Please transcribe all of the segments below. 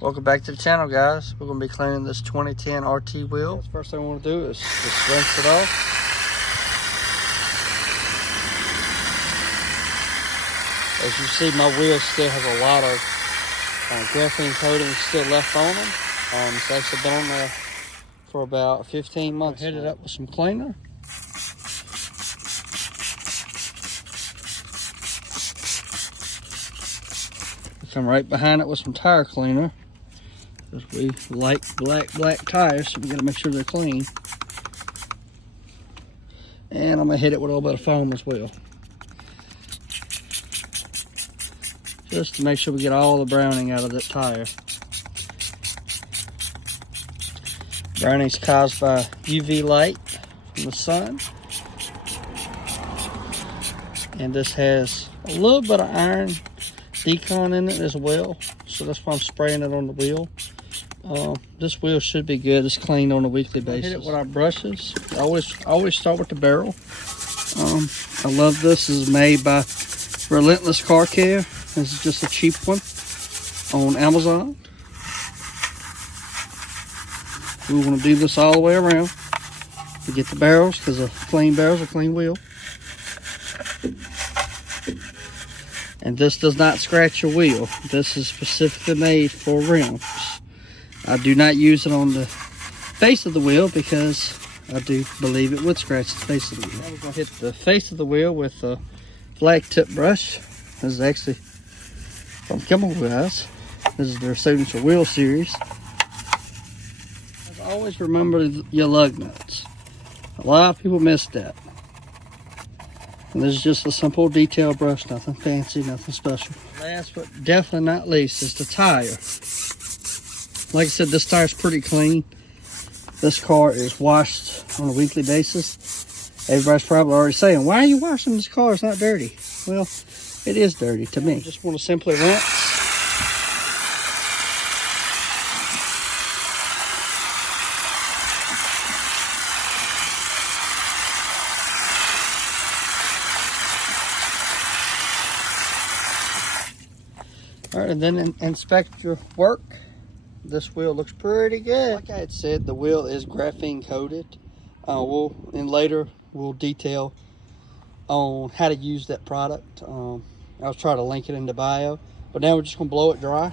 Welcome back to the channel, guys. We're going to be cleaning this 2010 RT wheel. The first thing I want to do is just rinse it off. As you see, my wheels still have a lot of graphene coating still left on them. It's actually been on there for about 15 months. Hit it up with some cleaner. Come right behind it with some tire cleaner, because we like black tires, so we got to make sure they're clean. And I'm gonna hit it with a little bit of foam as well, just to make sure we get all the browning out of that tire. Browning's caused by UV light from the sun, and this has a little bit of iron decon in it as well, so that's why I'm spraying it on the wheel. This wheel should be good. It's cleaned on a weekly basis. Hit it with our brushes. I always start with the barrel. I love this. This is made by Relentless Car Care. This is just a cheap one on Amazon. We want to do this all the way around. We get the barrels, because a clean barrel is a clean wheel. And this does not scratch your wheel. This is specifically made for rims. I do not use it on the face of the wheel because I do believe it would scratch the face of the wheel. Now we're going to hit the face of the wheel with a flag tip brush. This is actually from Chemical Guys. This is their signature wheel series. Always remember your lug nuts. A lot of people miss that. And this is just a simple detail brush, nothing fancy, nothing special. Last but definitely not least is the tire. Like I said, this tire is pretty clean. This car is washed on a weekly basis. Everybody's probably already saying, why are you washing this car? It's not dirty. Well, it is dirty to me. I just want to simply rinse. All right, and then inspect your work. This wheel looks pretty good. Like I had said, the wheel is graphene coated. Later we'll detail on how to use that product. I'll try to link it in the bio. But now we're just gonna blow it dry.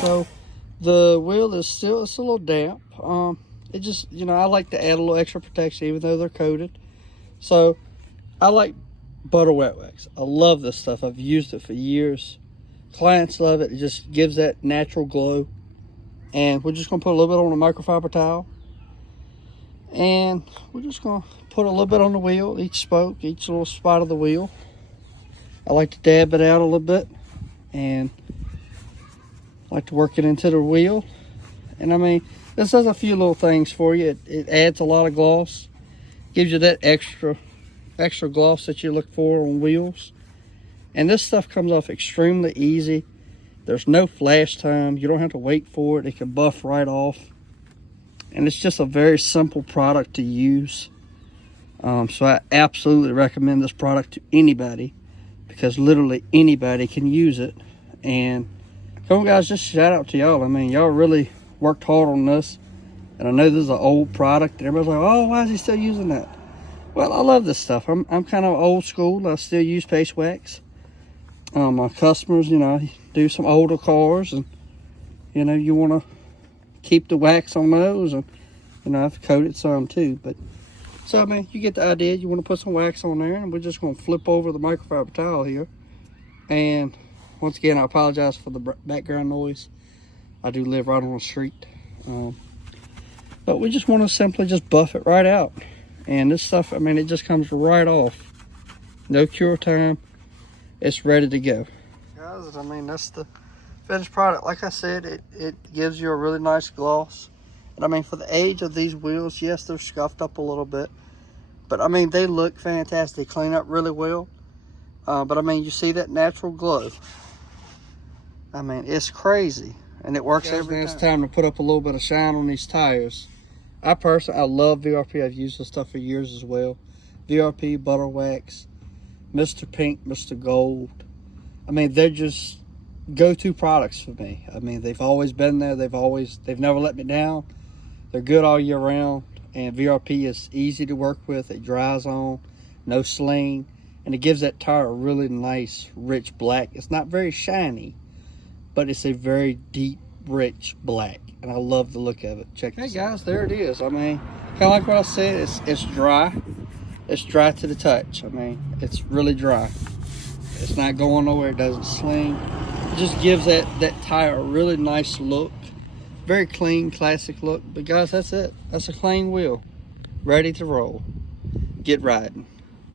So the wheel is still, it's a little damp. It just, I like to add a little extra protection even though they're coated. So I like butter wet wax. I love this stuff. I've used it for years. Clients love it. It just gives that natural glow. And we're just gonna put a little bit on a microfiber towel. And we're just gonna put a little bit on the wheel, each spoke, each little spot of the wheel. I like to dab it out a little bit and like to work it into the wheel. And I mean, this does a few little things for you. It adds a lot of gloss, gives you that extra gloss that you look for on wheels. And this stuff comes off extremely easy. There's no flash time. You don't have to wait for it. It can buff right off. And it's just a very simple product to use. So I absolutely recommend this product to anybody, because literally anybody can use it. And come on, guys, just shout out to y'all. I mean, y'all really worked hard on this. And I know this is an old product. And everybody's like, oh, why is he still using that? Well, I love this stuff. I'm kind of old school. I still use paste wax. My customers, do some older cars. And, you want to keep the wax on those. And, I've coated some too. But so, I mean, you get the idea. You want to put some wax on there. And we're just going to flip over the microfiber towel here. And once again, I apologize for the background noise. I do live right on the street. But we just want to simply just buff it right out. And this stuff, I mean, it just comes right off. No cure time. It's ready to go. Guys, I mean, that's the finished product. Like I said, it gives you a really nice gloss. And I mean, for the age of these wheels, yes, they're scuffed up a little bit. But I mean, they look fantastic. They clean up really well. But I mean, you see that natural glow. I mean, it's crazy. and it works every time. It's time to put up a little bit of shine on these tires. I love VRP. I've used this stuff for years as well. VRP, Butter Wax, Mr. Pink, Mr. Gold. I mean, they're just go-to products for me. I mean, they've always been there. They've never let me down. They're good all year round, and VRP is easy to work with. It dries on, no sling, and it gives that tire a really nice, rich black. It's not very shiny, but it's a very deep, rich black, and I love the look of it. Check this out. Hey guys, there it is. I mean, kind of like what I said, it's dry. It's dry to the touch. I mean, it's really dry. It's not going nowhere. It doesn't sling. It just gives that tire a really nice look. Very clean, classic look. But guys, that's it. That's a clean wheel. Ready to roll. Get riding.